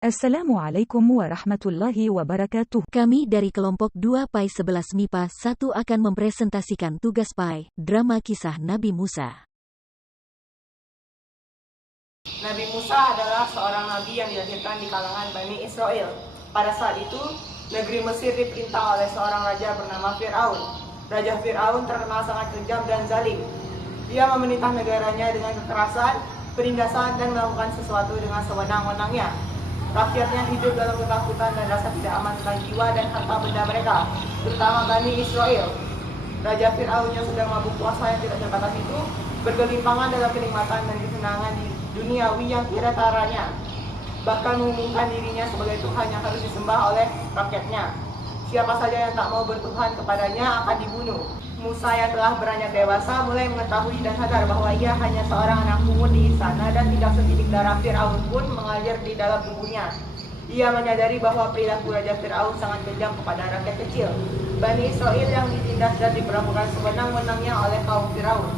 Assalamualaikum warahmatullahi wabarakatuh. Kami dari kelompok 2 PAI 11 MIPA 1 akan mempresentasikan tugas PAI, drama kisah Nabi Musa. Nabi Musa adalah seorang nabi yang dilahirkan di kalangan Bani Israel. Pada saat itu, negeri Mesir diperintah oleh seorang raja bernama Fir'aun. Raja Fir'aun terkenal sangat kejam dan zalim. Dia memerintah negaranya dengan kekerasan, penindasan, dan melakukan sesuatu dengan sewenang-wenangnya. Rakyatnya hidup dalam ketakutan dan rasa tidak aman tentang jiwa dan harta benda mereka, terutama Bani Israel. Raja Fir'aun yang sedang mabuk puasa yang tidak terbatas itu bergelimpangan dalam kenikmatan dan kesenangan di duniawi yang tiada taranya, bahkan mengumumkan dirinya sebagai Tuhan yang harus disembah oleh rakyatnya. Siapa saja yang tak mau bertuhan kepadanya akan dibunuh. Musa yang telah beranjak dewasa mulai mengetahui dan sadar bahwa ia hanya seorang anak pungut di sana dan tidak setitik darah Fir'aun pun mengalir di dalam tubuhnya. Ia menyadari bahwa perilaku Raja Fir'aun sangat kejam kepada rakyat kecil, Bani Israel yang ditindas dan diperlakukan sewenang-wenangnya oleh kaum Fir'aun.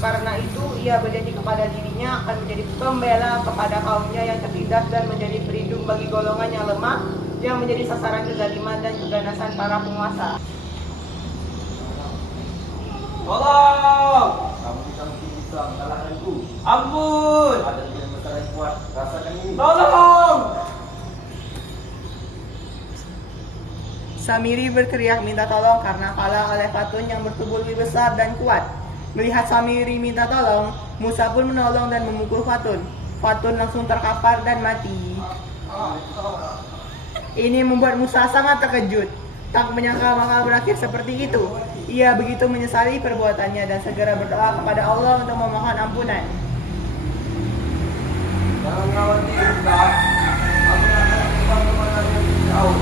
Karena itu, ia berjanji kepada dirinya akan menjadi pembela kepada kaumnya yang tertindas dan menjadi pelindung bagi golongan yang lemah yang menjadi sasaran kezaliman dan keganasan para penguasa. Tolong! Kamu bisa mengalahkanku. Ampun! Ada yang besar yang kuat. Rasakan ini. Tolong! Samiri berteriak minta tolong karena kalah oleh Fatun yang bertubuh lebih besar dan kuat. Melihat Samiri minta tolong, Musa pun menolong dan memukul Fatun. Fatun langsung terkapar dan mati. Ini membuat Musa sangat terkejut. Tak menyangka bakal berakhir seperti itu. Ia begitu menyesali perbuatannya dan segera berdoa kepada Allah untuk memohon ampunan. Jangan khawatir, Musa. Aku akan kembali kepada Fir'aun.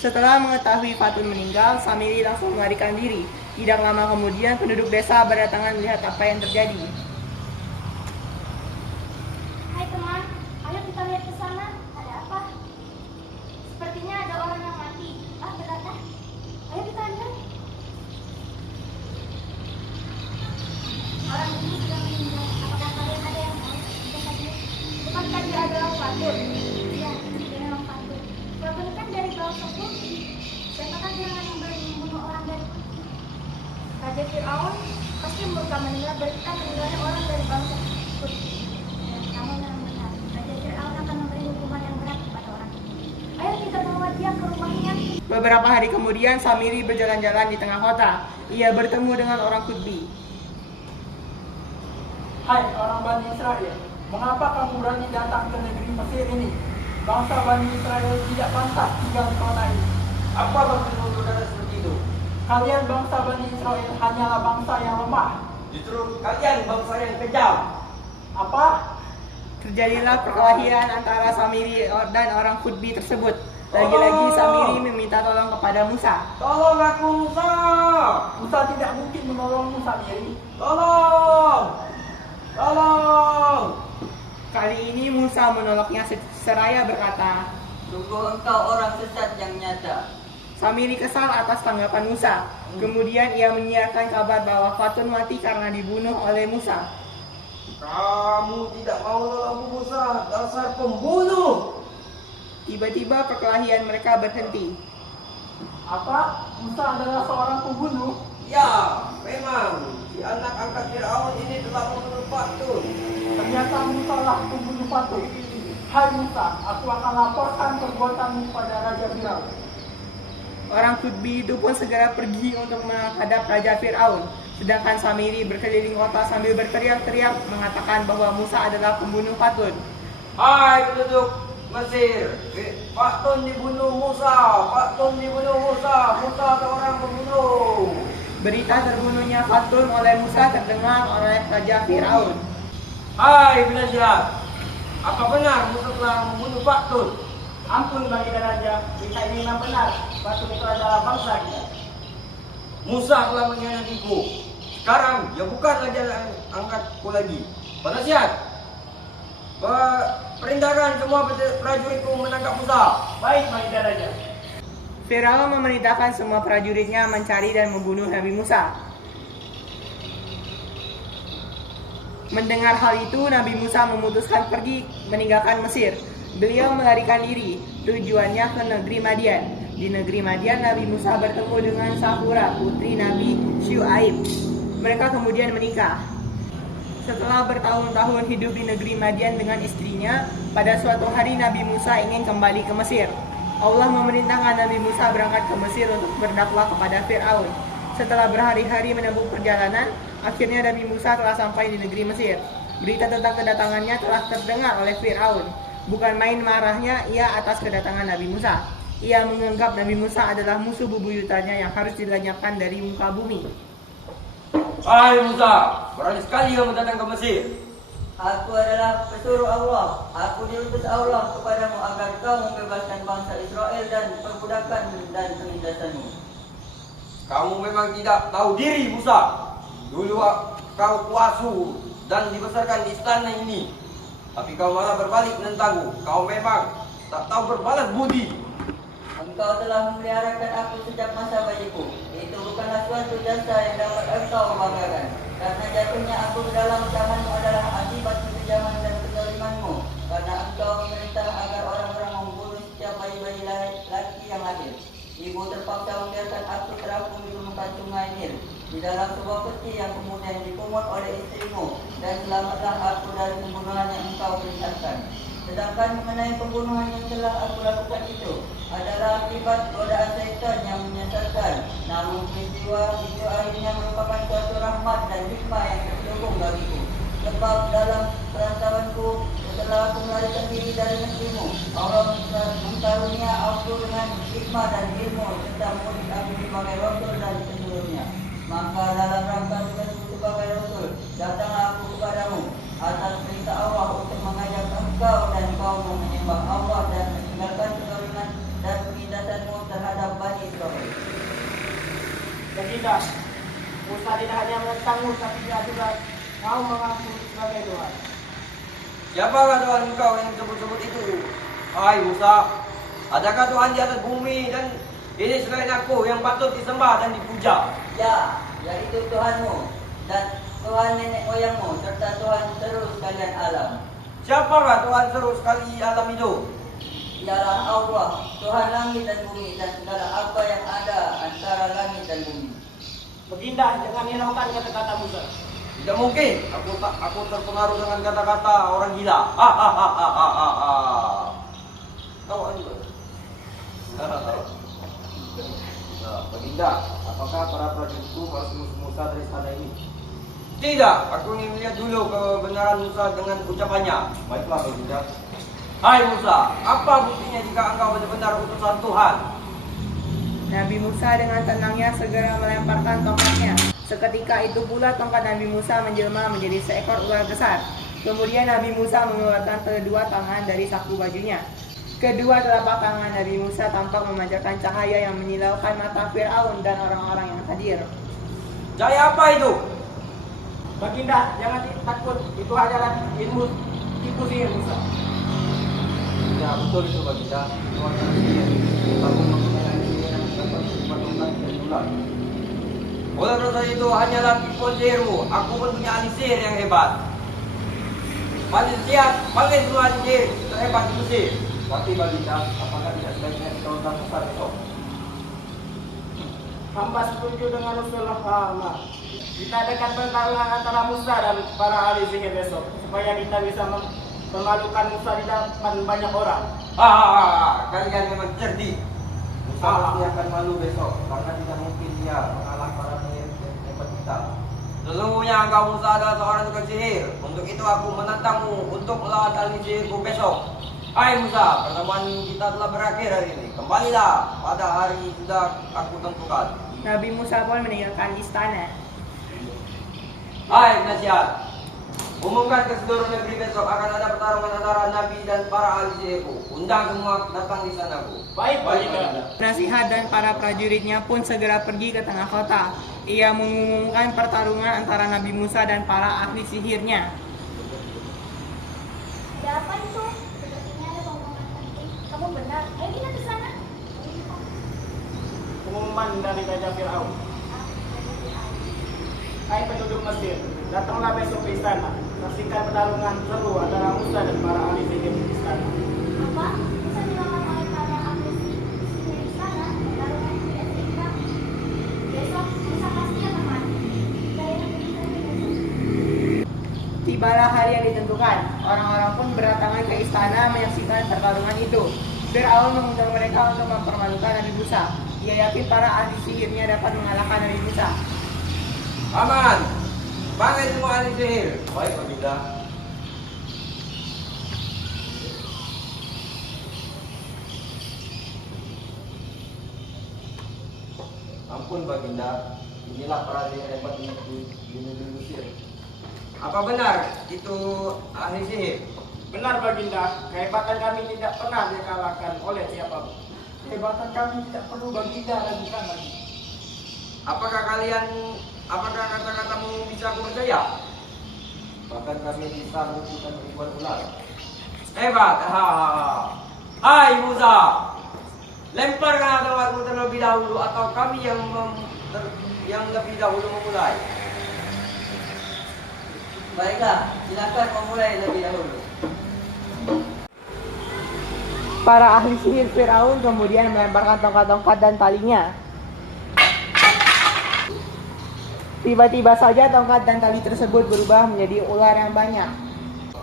Setelah mengetahui Fatun meninggal, Samiri langsung melarikan diri. Tidak lama kemudian penduduk desa berdatangan melihat apa yang terjadi. Hai teman, ayo kita lihat ke sana. Ada apa? Sepertinya ada orang yang mati. Berat. Ayo kita lihat. Orang ini sudah meninggal. Apakah kalian ada yang tahu? Bukankah dia adalah Fatun? Iya, dia memang Fatun. Fatun kan dari bangsa Putih. Siapakah gerangan yang berani membunuh orang dari Putih? Raja Fir'aun pasti murka mendengar berita meninggalnya orang dari bangsa Putih. Kamu memang benar. Raja Fir'aun akan memberi hukuman yang berat kepada orang ini. Ayo kita bawa dia ke rumahnya. Beberapa hari kemudian, Samiri berjalan-jalan di tengah kota. Ia bertemu dengan orang Qudbi. Hai orang Bani Israel, mengapa kamu berani datang ke negeri Mesir ini? Bangsa Bani Israel tidak pantas tinggal di kota ini. Apa maksudmu berkata seperti itu? Kalian bangsa Bani Israel hanyalah bangsa yang lemah. Justru kalian bangsa yang kejam. Apa? Terjadilah perkelahian antara Samiri dan orang Qudbi tersebut. Lagi-lagi Samiri meminta tolong kepada Musa. Tolong aku, Musa! Musa tidak mungkin menolongmu Samiri. Tolong! Tolong! Kali ini Musa menolaknya seraya berkata, "Sungguh engkau orang sesat yang nyata." Samiri kesal atas tanggapan Musa. Kemudian ia menyiarkan kabar bahwa Fatun mati karena dibunuh oleh Musa. Kamu tidak mau menolongku, Musa, dasar pembunuh! Tiba-tiba perkelahian mereka berhenti. Apa? Musa adalah seorang pembunuh? Ya, memang. Si anak angkat Fir'aun ini telah membunuh Fatun. Ternyata Musa lah pembunuh Fatun. Hai Musa, aku akan laporkan perbuatanmu kepada Raja Fir'aun. Orang Qudbi itu pun segera pergi untuk menghadap Raja Fir'aun. Sedangkan Samiri berkeliling kota sambil berteriak-teriak mengatakan bahwa Musa adalah pembunuh Fatun. Hai penduduk Mesir, Fatun dibunuh Musa, Fatun dibunuh Musa, Musa seorang pembunuh. Berita terbunuhnya Fatun oleh Musa terdengar oleh Raja Fir'aun. Hai penasihat, apa benar Musa telah membunuh Fatun? Ampun bagi Raja, berita ini memang benar. Fatun itu adalah bangsa kita. Musa telah mengkhianatiku. Sekarang dia bukan raja angkatku lagi. Penasihat, perintahkan semua prajuritku menangkap Musa. Baik bagi Raja. Firaun memerintahkan semua prajuritnya mencari dan membunuh Nabi Musa. Mendengar hal itu, Nabi Musa memutuskan pergi meninggalkan Mesir. Beliau melarikan diri, tujuannya ke negeri Madian. Di negeri Madian, Nabi Musa bertemu dengan Safura, putri Nabi Syuaib. Mereka kemudian menikah. Setelah bertahun-tahun hidup di negeri Madian dengan istrinya, pada suatu hari Nabi Musa ingin kembali ke Mesir. Allah memerintahkan Nabi Musa berangkat ke Mesir untuk berdakwah kepada Fir'aun. Setelah berhari-hari menempuh perjalanan, akhirnya Nabi Musa telah sampai di negeri Mesir. Berita tentang kedatangannya telah terdengar oleh Fir'aun. Bukan main marahnya ia atas kedatangan Nabi Musa. Ia menganggap Nabi Musa adalah musuh bebuyutannya yang harus dilenyapkan dari muka bumi. Hai Musa, berani sekali kamu datang ke Mesir. Aku adalah pesuruh Allah. Aku diutus Allah kepadamu agar kau membebaskan bangsa Israel dan perbudakan dan penindasanmu. Kamu memang tidak tahu diri Musa. Dulu kau kuasu dan dibesarkan di istana ini. Tapi kau malah berbalik menentangku. Kau memang tak tahu berbalas budi. Engkau telah memeliharakan aku sejak masa bayiku. Itu bukanlah suatu jasa yang dapat engkau banggakan. Karena jatuhnya aku ke dalam tanganmu adalah akibat kekejaman dan kezalimanmu. Karena engkau memerintah agar orang-orang membunuh setiap bayi-bayi laki yang lahir. Ibu terpaksa membiarkan aku terapung di permukaan sungai Nil di dalam sebuah peti yang kemudian dipungut oleh istrimu, dan selamatlah aku dari pembunuhan yang engkau perintahkan. Sedangkan mengenai pembunuhan yang telah aku lakukan itu adalah akibat godaan syaitan yang menyesatkan. Namun peristiwa itu akhirnya merupakan suatu rahmat dan hikmah yang terselubung bagiku. Sebab dalam perantauanku setelah aku melarikan diri dari negerimu, Allah mengkarunia aku dengan hikmah dan ilmu tentang mengutus aku sebagai rasul dan penyuruhnya. Maka dalam rangka tugasku sebagai rasul, datanglah aku kepadamu atas perintah Allah untuk mengajak engkau dan kaum menyembah Allah dan meninggalkan kezaliman dan penindasanmu terhadap Bani Israel. Baginda, Musa tidak hanya menentangmu, tapi dia juga mau mengaku sebagai Tuhan. Siapakah Tuhan engkau yang sebut-sebut itu? Hai Musa, adakah Tuhan di atas bumi dan ini selain aku yang patut disembah dan dipuja? Ya, yaitu Tuhanmu dan Tuhan nenek moyangmu serta Tuhan seluruh sekalian alam. Siapakah Tuhan seluruh sekali alam itu? Ialah Allah, Tuhan langit dan bumi dan segala apa yang ada antara langit dan bumi. Baginda, jangan hiraukan kata-kata Musa. Tidak mungkin, aku terpengaruh dengan kata-kata orang gila. Tahu juga. Baginda, apakah para prajuritku harus Musa dari sana ini? Tidak, aku ingin melihat dulu kebenaran Musa dengan ucapannya. Baiklah Baginda. Hai Musa, apa buktinya jika engkau benar-benar utusan Tuhan? Nabi Musa dengan tenangnya segera melemparkan tongkatnya. Seketika itu pula tongkat Nabi Musa menjelma menjadi seekor ular besar. Kemudian Nabi Musa mengeluarkan kedua tangan dari saku bajunya. Kedua telapak tangan Nabi Musa tampak memancarkan cahaya yang menyilaukan mata Fir'aun dan orang-orang yang hadir. Cahaya apa itu? Baginda, jangan takut, itu adalah ilmu tipu sihir Musa. Ya betul itu Baginda. Tuhan yang sihir. Aku mempunyai sihir yang dapat diperlukan dari bulan. Oleh karena itu hanyalah tipu sihirmu. Aku pun punya ahli sihir yang hebat. Panggil siap, panggil semua ahli sihir terhebat di Mesir. Tapi Baginda, apakah tidak sebaiknya kita undang Musa besok? Hamba setuju dengan usul Muhammad. Kita adakan pertarungan antara Musa dan para ahli sihir besok, supaya kita bisa memalukan Musa di depan banyak orang. Kalian memang cerdik. Musa pasti akan malu besok, karena tidak mungkin dia mengalah para penyihir hebat kita. Sesungguhnya engkau Musa adalah seorang tukang sihir. Untuk itu aku menantangmu untuk melawan ahli sihirku besok. Hai Musa, pertemuan kita telah berakhir hari ini. Kembalilah pada hari sudah aku tentukan. Nabi Musa pun meninggalkan istana. Hai nasihat, umumkan ke seluruh negeri besok akan ada pertarungan antara Nabi dan para ahli sihirku. Undang semua datang di sanaku. Baik, Baginda. Nasihat dan para prajuritnya pun segera pergi ke tengah kota. Ia mengumumkan pertarungan antara Nabi Musa dan para ahli sihirnya. Ada apa itu? Sepertinya ada pengumuman penting. Kamu benar. Ayo kita ke sana. Pengumuman dari Raja Fir'aun. Hai penduduk Mesir, datanglah besok ke istana. Saksikan pertarungan seru antara Musa dan para ahli sihir di istana. Musa dilawan oleh para ahli sihir istana, lalu dia seimbang. Besok Musa pasti akan mati. Dari negeri Mesir. Tibalah hari yang ditentukan. Orang-orang pun berdatangan ke istana menyaksikan pertarungan itu. Firaun mengundang mereka untuk mempermalukan Nabi Musa. Ia yakin para ahli sihirnya dapat mengalahkan Nabi Musa. Aman. Panggil semua ahli sihir. Baik, Baginda. Ampun, Baginda. Inilah para hebat di negeri Mesir. Apa benar itu ahli sihir? Benar Baginda, kehebatan kami tidak pernah dikalahkan oleh siapapun. Kehebatan kami tidak perlu Baginda ragukan lagi. Apakah kata-katamu bisa aku percaya? Bahkan kami bisa menentukan ribuan ular. Hebat. Hai Musa, lemparkan tongkatmu terlebih dahulu atau kami yang lebih dahulu memulai. Baiklah, silakan memulai lebih dahulu. Para ahli sihir Firaun kemudian melemparkan tongkat-tongkat dan talinya. Tiba-tiba saja tongkat dan tali tersebut berubah menjadi ular yang banyak.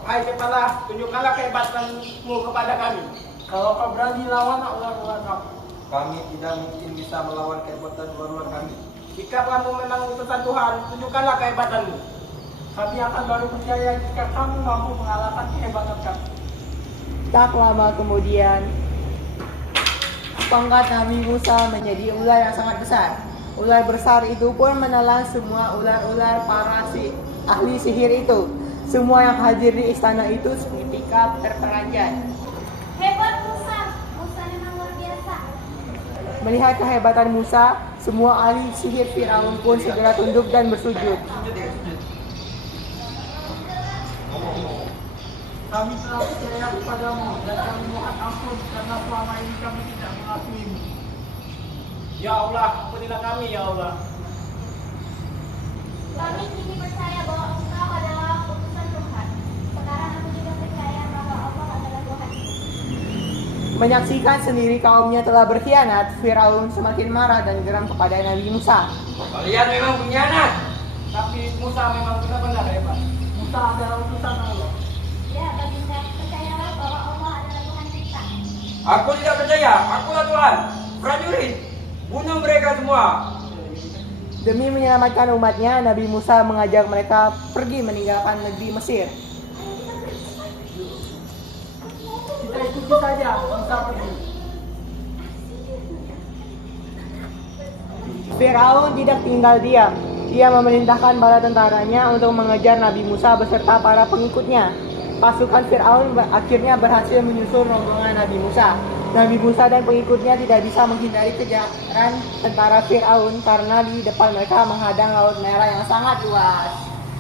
Hai cepatlah, tunjukkanlah kehebatanmu kepada kami. Kalau kau berani lawan ular-ular kamu. Kami tidak mungkin bisa melawan kehebatan ular-ular kami. Jika kamu memang utusan Tuhan, tunjukkanlah kehebatanmu. Kami akan baru percaya jika kamu mampu mengalahkan kehebatan kami. Tak lama kemudian, tongkat Nabi Musa menjadi ular yang sangat besar. Ular besar itu pun menelan semua ular-ular para ahli sihir itu. Semua yang hadir di istana itu seketika terperanjat. Hebat Musa, Musa memang luar biasa. Melihat kehebatan Musa, semua ahli sihir Firaun pun segera tunduk dan bersujud. Kami telah percaya kepadamu dan kami mohon ampun karena selama ini kami tidak mengakuimu. Ya Allah, ampunilah kami ya Allah. Kami kini percaya bahwa Engkau adalah utusan Tuhan. Sekarang aku juga percaya bahwa Allah adalah Tuhan. Menyaksikan sendiri kaumnya telah berkhianat, Firaun semakin marah dan geram kepada Nabi Musa. Kalian memang pengkhianat. Tapi Musa memang benar-benar hebat. Musa adalah utusan Allah. Ya, Baginda, percayalah bahwa Allah adalah Tuhan kita. Aku tidak percaya. Akulah Tuhan. Prajurit, bunuh mereka semua. Demi menyelamatkan umatnya, Nabi Musa mengajak mereka pergi meninggalkan negeri Mesir. Kita ikuti saja Musa pergi. Firaun tidak tinggal diam. Ia memerintahkan bala tentaranya untuk mengejar Nabi Musa beserta para pengikutnya. Pasukan Firaun akhirnya berhasil menyusul rombongan Nabi Musa. Nabi Musa dan pengikutnya tidak bisa menghindari kejaran tentara Firaun karena di depan mereka menghadang Laut Merah yang sangat luas.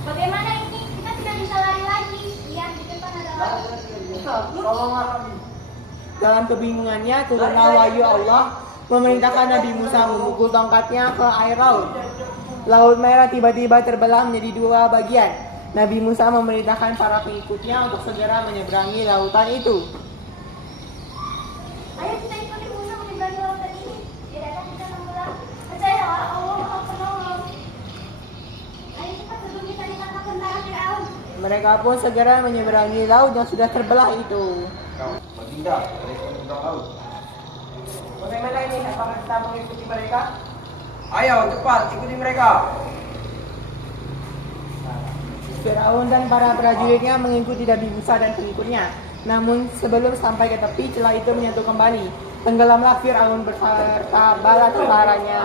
Bagaimana ini? Kita tidak bisa lari lagi. Iya, di depan ada laut. Musa, tolonglah kami. Dalam kebingungannya, turunlah wahyu Allah memerintahkan Nabi Musa memukul tongkatnya ke air laut. Laut Merah tiba-tiba terbelah menjadi dua bagian. Nabi Musa memerintahkan para pengikutnya untuk segera menyeberangi lautan itu. Ayo kita ikuti Musa menyeberangi lautan ini. Tidakkah kita tenggelam? Percayalah Allah Maha Penolong. Ayo cepat sebelum kita ditangkap tentara Firaun. Mereka pun segera menyeberangi laut yang sudah terbelah itu. Baginda, mereka menyeberang laut. Bagaimana ini? Apakah kita mengikuti mereka? Ayo cepat ikuti mereka. Firaun dan para prajuritnya mengikuti Nabi Musa dan pengikutnya. Namun sebelum sampai ke tepi, celah itu menyentuh kembali. Tenggelamlah Firaun beserta bala tentaranya.